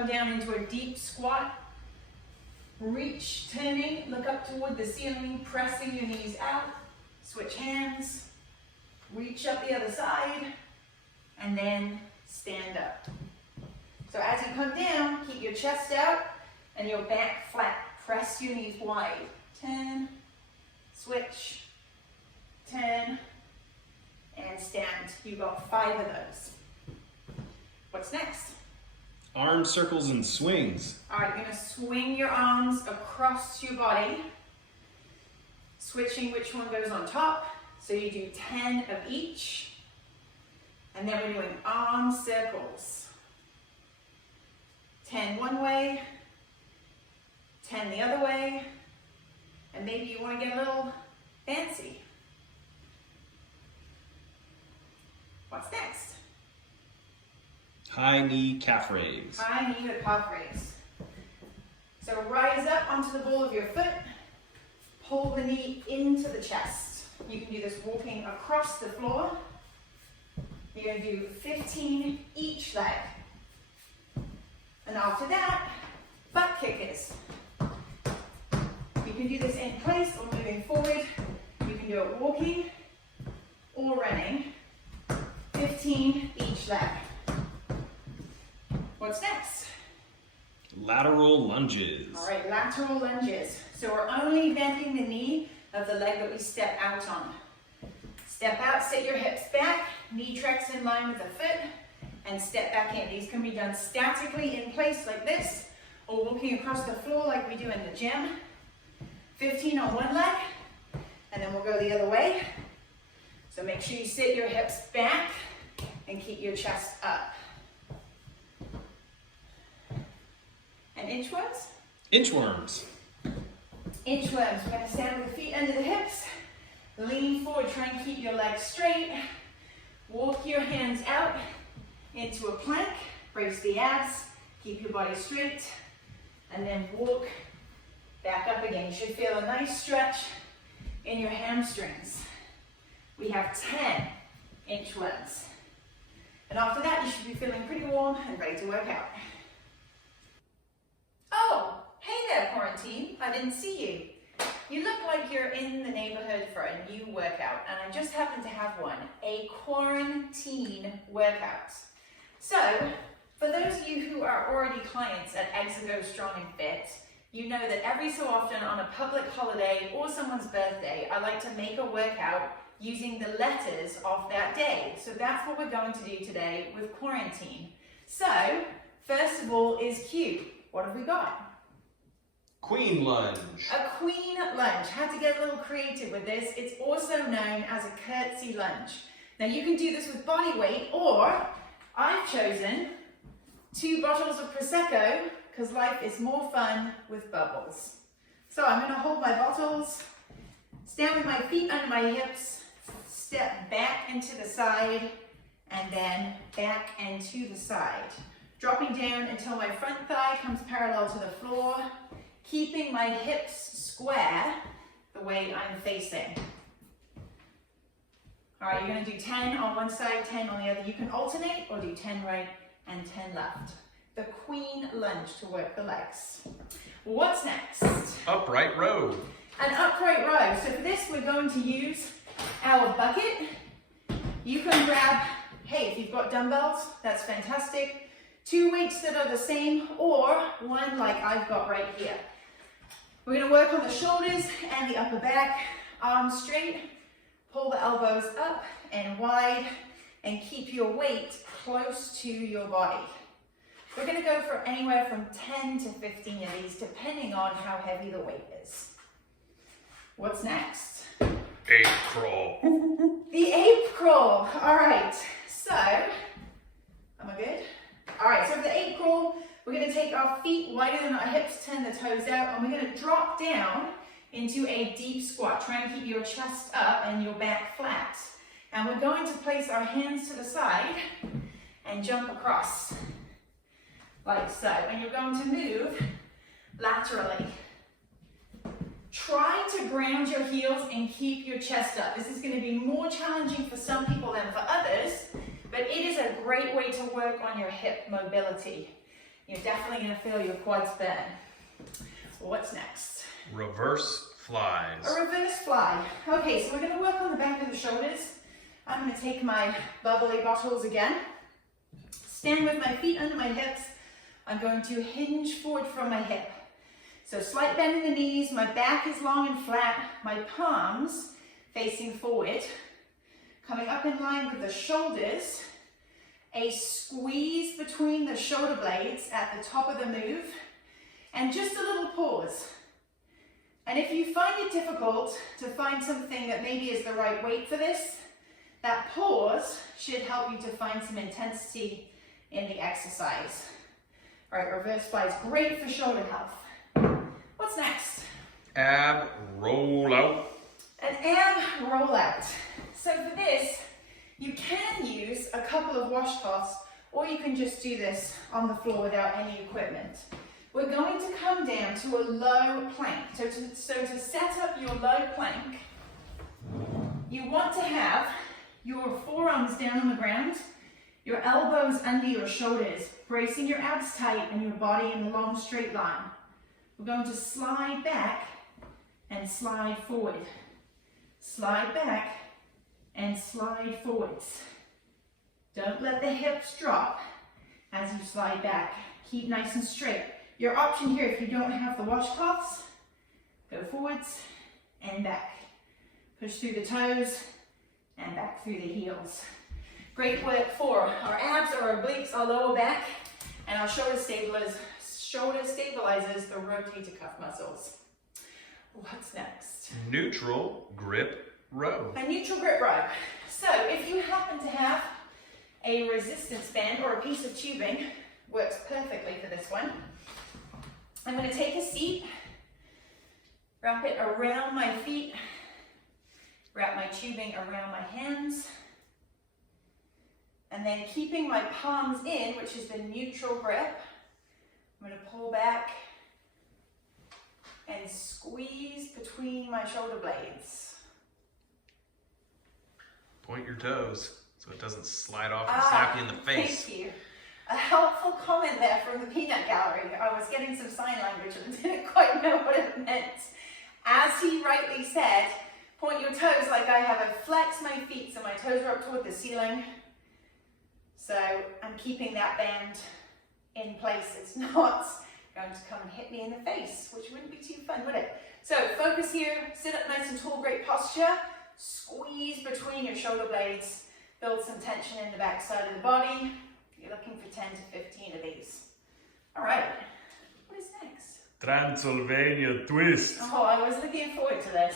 come down into a deep squat. Reach, turning, look up toward the ceiling, pressing your knees out. Switch hands, reach up the other side, and then stand up. So as you come down, keep your chest out and your back flat. Press your knees wide. Turn, switch, turn, and stand. You've got 5 of those. What's next? Arm circles and swings. All right, you're gonna swing your arms across your body, switching which one goes on top. So you do 10 of each, and then we're doing arm circles. 10 one way, 10 the other way, and maybe you want to get a little fancy. What's next? High knee calf raise. High knee to calf raise. So rise up onto the ball of your foot, pull the knee into the chest. You can do this walking across the floor. You're going to do 15 each leg. And after that, butt kickers. You can do this in place or moving forward. You can do it walking or running. 15 each leg. What's next? Lateral lunges. All right, lateral lunges. So we're only bending the knee of the leg that we step out on. Step out, sit your hips back, knee tracks in line with the foot, and step back in. These can be done statically in place like this, or walking across the floor like we do in the gym. 15 on one leg, and then we'll go the other way. So make sure you sit your hips back and keep your chest up. And inchworms? Inchworms. Inchworms. We're going to stand with the feet under the hips. Lean forward. Try and keep your legs straight. Walk your hands out into a plank. Brace the abs. Keep your body straight. And then walk back up again. You should feel a nice stretch in your hamstrings. We have 10 inchworms. And after that, you should be feeling pretty warm and ready to work out. Oh, hey there, quarantine. I didn't see you. You look like you're in the neighborhood for a new workout, and I just happen to have one, a quarantine workout. So, for those of you who are already clients at Exsurgo Strong and Fit, you know that every so often on a public holiday or someone's birthday, I like to make a workout using the letters of that day. So that's what we're going to do today with quarantine. So, first of all is Q. What have we got? Queen lunge. A queen lunge. Had to get a little creative with this. It's also known as a curtsy lunge. Now you can do this with body weight, or I've chosen 2 bottles of Prosecco because life is more fun with bubbles. So I'm going to hold my bottles, stand with my feet under my hips, step back into the side, and then back and to the side. Dropping down until my front thigh comes parallel to the floor, keeping my hips square the way I'm facing. All right, you're going to do 10 on one side, 10 on the other. You can alternate or do 10 right and 10 left. The queen lunge to work the legs. What's next? Upright row. An upright row. So for this, we're going to use our bucket. You can grab, hey, if you've got dumbbells, that's fantastic. 2 weights that are the same, or one like I've got right here. We're going to work on the shoulders and the upper back, arms straight, pull the elbows up and wide, and keep your weight close to your body. We're going to go for anywhere from 10 to 15 of these, depending on how heavy the weight is. What's next? Ape crawl. The ape crawl. All right, so, am I good? All right, so for the ape crawl, we're going to take our feet wider than our hips, turn the toes out, and we're going to drop down into a deep squat. Try and keep your chest up and your back flat. And we're going to place our hands to the side and jump across, like so. And you're going to move laterally. Try to ground your heels and keep your chest up. This is going to be more challenging for some people than for others, but it is a great way to work on your hip mobility. You're definitely going to feel your quads burn. What's next? Reverse flies. A reverse fly. Okay, so we're going to work on the back of the shoulders. I'm going to take my bubbly bottles again. Stand with my feet under my hips. I'm going to hinge forward from my hip. So slight bend in the knees, my back is long and flat, my palms facing forward. Coming up in line with the shoulders, a squeeze between the shoulder blades at the top of the move, and just a little pause. And if you find it difficult to find something that maybe is the right weight for this, that pause should help you to find some intensity in the exercise. All right, reverse fly is great for shoulder health. What's next? Ab rollout. An ab rollout. So for this, you can use a couple of washcloths, or you can just do this on the floor without any equipment. We're going to come down to a low plank. So to set up your low plank, you want to have your forearms down on the ground, your elbows under your shoulders, bracing your abs tight and your body in a long straight line. We're going to slide back and slide forward. Slide back and slide forwards. Don't let the hips drop as you slide back. Keep nice and straight. Your option here, if you don't have the washcloths, go forwards and back. Push through the toes and back through the heels. Great work for our abs, our obliques, our lower back, and our shoulder stabilizers the rotator cuff muscles. What's next? Neutral grip row. A neutral grip row. So if you happen to have a resistance band or a piece of tubing, works perfectly for this one. I'm going to take a seat, wrap it around my feet, wrap my tubing around my hands, and then keeping my palms in, which is the neutral grip, I'm going to pull back and squeeze between my shoulder blades. Point your toes so it doesn't slide off and slap you in the face. Thank you. A helpful comment there from the peanut gallery. I was getting some sign language and didn't quite know what it meant. As he rightly said, point your toes like I have. I flex my feet so my toes are up toward the ceiling. So I'm keeping that band in place. It's not going to come and hit me in the face, which wouldn't be too fun, would it? So focus here, sit up nice and tall, great posture. Squeeze between your shoulder blades. Build some tension in the back side of the body. You're looking for 10 to 15 of these. All right, what is next? Transylvania twist. Oh, I was looking forward to this.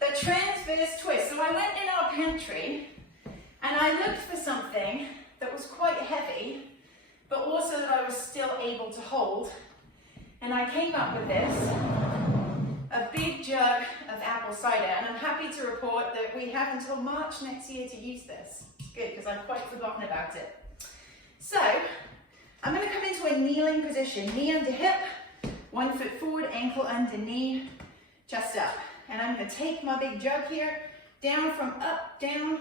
The transverse twist. So I went in our pantry and I looked for something that was quite heavy, but also that I was still able to hold. And I came up with this, a big jug of apple cider. And I'm happy to report that we have until March next year to use this. Good, because I've quite forgotten about it. So, I'm going to come into a kneeling position, knee under hip, 1 foot forward, ankle under knee, chest up. And I'm going to take my big jug here, down from up, down,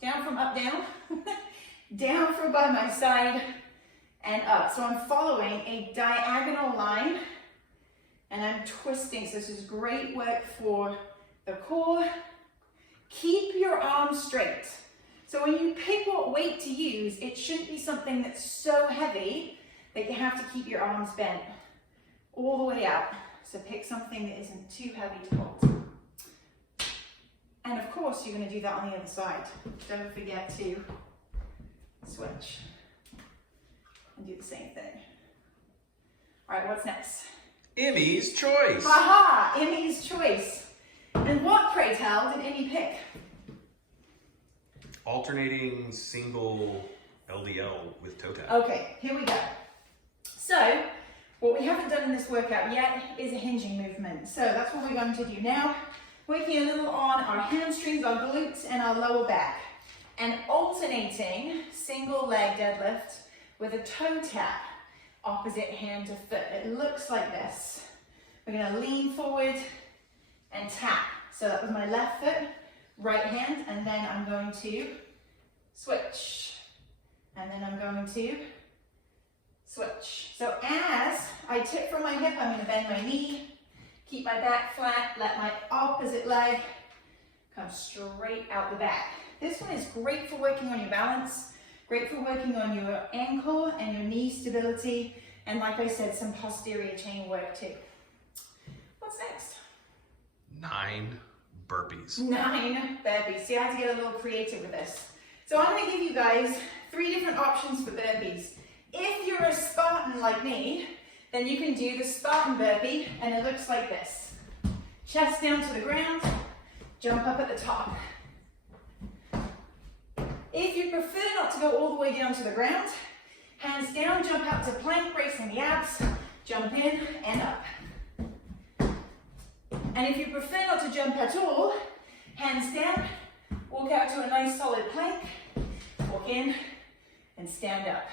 down from up, down, down from by my side, and up. So I'm following a diagonal line, and I'm twisting. So this is great work for the core. Keep your arms straight. So when you pick what weight to use, it shouldn't be something that's so heavy that you have to keep your arms bent all the way out. So pick something that isn't too heavy to hold. And of course, you're going to do that on the other side. Don't forget to switch and do the same thing. All right, what's next? Immie's choice. Aha! Immie's choice. And what, pray tell, did Immie pick? Alternating single LDL with toe tap. Okay, here we go. So, what we haven't done in this workout yet is a hinging movement. So that's what we're going to do now. Working a little on our hamstrings, our glutes, and our lower back. And alternating single leg deadlift with a toe tap, opposite hand to foot. It looks like this. We're going to lean forward and tap. So that was my left foot, right hand, and then I'm going to switch. And then I'm going to switch. So as I tip from my hip, I'm going to bend my knee, keep my back flat, let my opposite leg come straight out the back. This one is great for working on your balance, great for working on your ankle and your knee stability, and like I said, some posterior chain work too. What's next? 9 burpees. 9 burpees. See, I had to get a little creative with this. So I'm going to give you guys 3 different options for burpees. If you're a Spartan like me, then you can do the Spartan burpee, and it looks like this. Chest down to the ground, jump up at the top. If you prefer not to go all the way down to the ground, hands down, jump up to plank, bracing the abs, jump in and up. And if you prefer not to jump at all, hands down, walk out to a nice solid plank, walk in and stand up.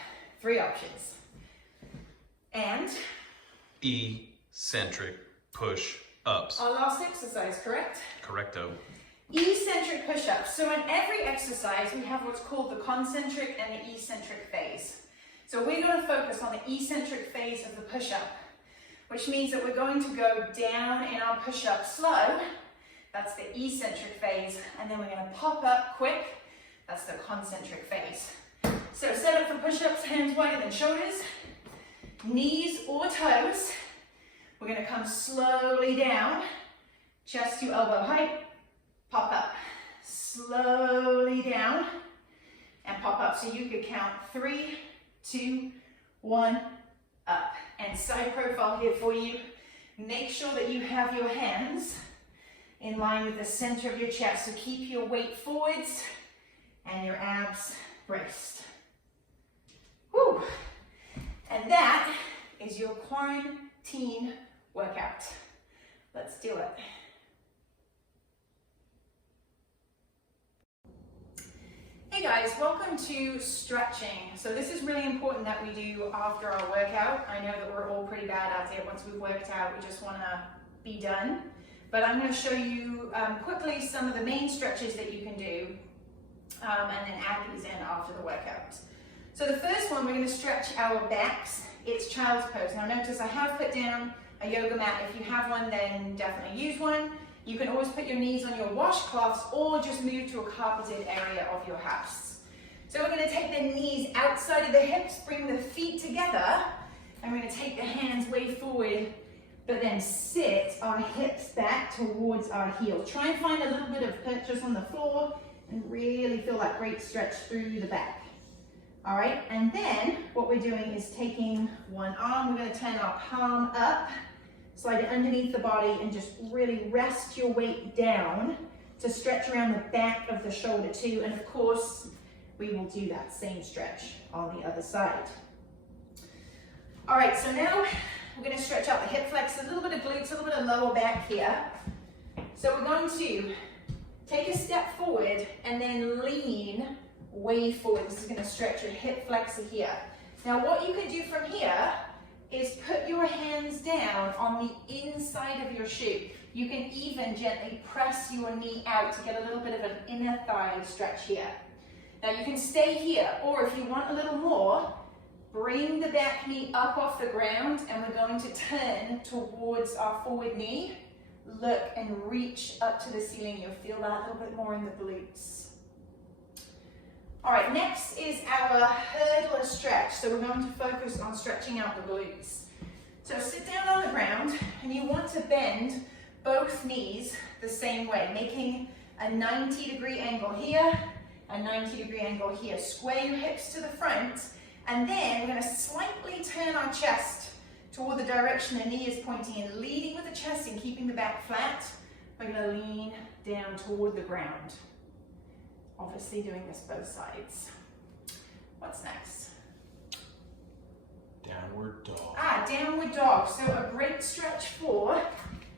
3 options. And Eccentric push-ups. our last exercise, correct? Correcto. Eccentric push-ups. So in every exercise, we have what's called the concentric and the eccentric phase. So we're going to focus on the eccentric phase of the push-up, which means that we're going to go down in our push-up slow. That's the eccentric phase. And then we're going to pop up quick. That's the concentric phase. So set up for push-ups, hands wider than shoulders, knees or toes. We're going to come slowly down, chest to elbow height, pop up, slowly down, and pop up. So you could count 3, 2, 1, up. And side profile here for you. Make sure that you have your hands in line with the center of your chest. So keep your weight forwards and your abs braced. Whew. And that is your quarantine workout. Let's do it. Hey guys, welcome to stretching. So this is really important that we do after our workout. I know that we're all pretty bad at it. Once we've worked out, we just want to be done. But I'm going to show you quickly some of the main stretches that you can do and then add these in after the workout. So the first one, we're going to stretch our backs. It's child's pose. Now notice I have put down a yoga mat. If you have one, then definitely use one. You can always put your knees on your washcloths or just move to a carpeted area of your house. So we're going to take the knees outside of the hips, bring the feet together, and we're going to take the hands way forward, but then sit our hips back towards our heels. Try and find a little bit of purchase on the floor and really feel that great stretch through the back. All right, and then what we're doing is taking one arm, we're going to turn our palm up, slide it underneath the body, and just really rest your weight down to stretch around the back of the shoulder too. And of course, we will do that same stretch on the other side. All right, so now we're going to stretch out the hip flexors, a little bit of glutes, a little bit of lower back here. So we're going to take a step forward and then lean way forward. This is going to stretch your hip flexor here. Now what you can do from here is put your hands down on the inside of your shoe. You can even gently press your knee out to get a little bit of an inner thigh stretch here. Now you can stay here, or if you want a little more, bring the back knee up off the ground, and we're going to turn towards our forward knee. Look and reach up to the ceiling. You'll feel that a little bit more in the glutes. All right, next is our hurdler stretch. So we're going to focus on stretching out the glutes. So sit down on the ground, and you want to bend both knees the same way, making a 90-degree angle here, a 90-degree angle here. Square your hips to the front, and then we're going to slightly turn our chest toward the direction the knee is pointing in, leading with the chest and keeping the back flat. We're going to lean down toward the ground. Obviously doing this both sides. What's next? Downward dog. Downward dog. So a great stretch for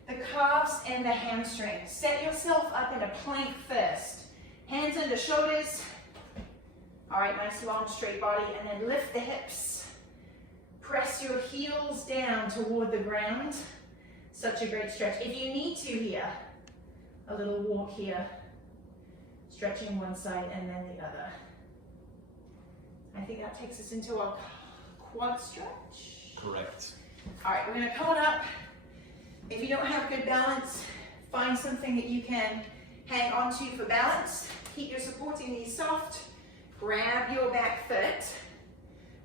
the calves and the hamstrings. Set yourself up in a plank first. Hands under shoulders. All right, nice long straight body, and then lift the hips. Press your heels down toward the ground. Such a great stretch. If you need to here, a little walk here. Stretching one side and then the other. I think that takes us into our quad stretch. Correct. All right, we're gonna come on up. If you don't have good balance, find something that you can hang onto for balance. Keep your supporting knees soft. Grab your back foot.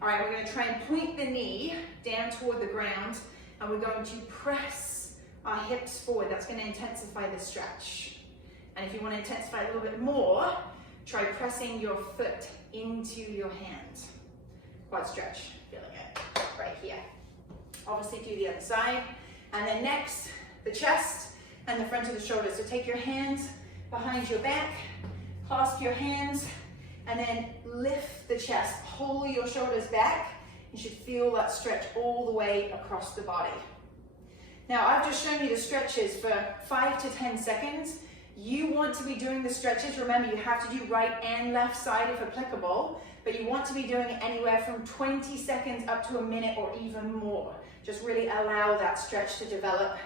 All right, we're gonna try and point the knee down toward the ground, and we're going to press our hips forward. That's gonna intensify the stretch. And if you wanna intensify a little bit more, try pressing your foot into your hand. Quad stretch, feeling it right here. Obviously do the other side. And then next, the chest and the front of the shoulders. So take your hands behind your back, clasp your hands, and then lift the chest. Pull your shoulders back. You should feel that stretch all the way across the body. Now, I've just shown you the stretches for 5 to 10 seconds. You want to be doing the stretches. Remember, you have to do right and left side if applicable, but you want to be doing it anywhere from 20 seconds up to a minute or even more. Just really allow that stretch to develop,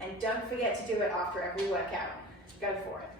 and don't forget to do it after every workout. Go for it.